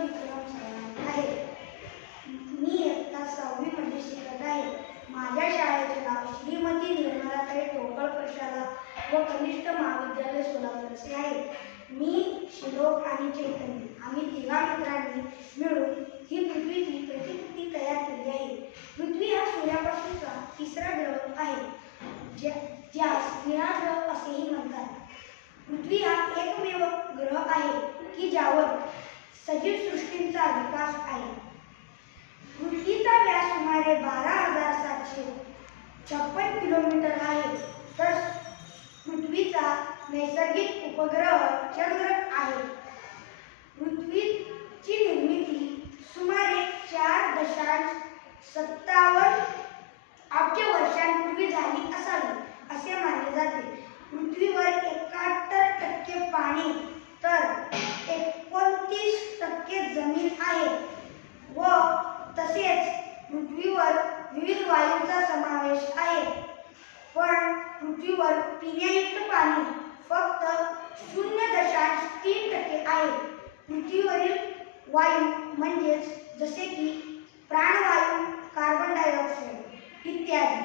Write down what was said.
विक्रम सारांत आहे. मी इयत्ता 6वी मध्ये शिकत आहे. माझ्या शाळेचे नाव श्रीमती निर्मलाताई टोकळ प्रशाला व कनिष्ठ महाविद्यालय सोलापूर असे आहे. मी, श्लोक आणि चैतन्य आम्ही तिघा मित्रांनी मिळून ही पृथ्वीची प्रतिकृती तयार केली आहे. पृथ्वी हा सूर्यापासूनचा तिसरा ग्रह आहे, ज्यास निळा ग्रह असेही म्हणतात. पृथ्वी हा एकमेव ग्रह आहे की ज्यावर सजीव सृष्टींचा विकास आहे. पृथ्वीचा व्यास सुमारे 12,756 किलोमीटर आहे, तर पृथ्वीचा नैसर्गिक उपग्रह चंद्र आहे. पृथ्वीची निर्मिती सुमारे 4.57 अब्ज वर्षांपूर्वी झाली असावी असे मानले जाते. पृथ्वीवर 71% पाणी तर 29% जमीन आहे व तसेच पृथ्वीवर विविध वायूंचा समावेश आहे. पण पृथ्वीवर पिण्यायुक्त पाणी फक्त 0.3% आहे. पृथ्वीवरील वायू म्हणजेच जसे की प्राणवायू, कार्बन डायऑक्साईड इत्यादी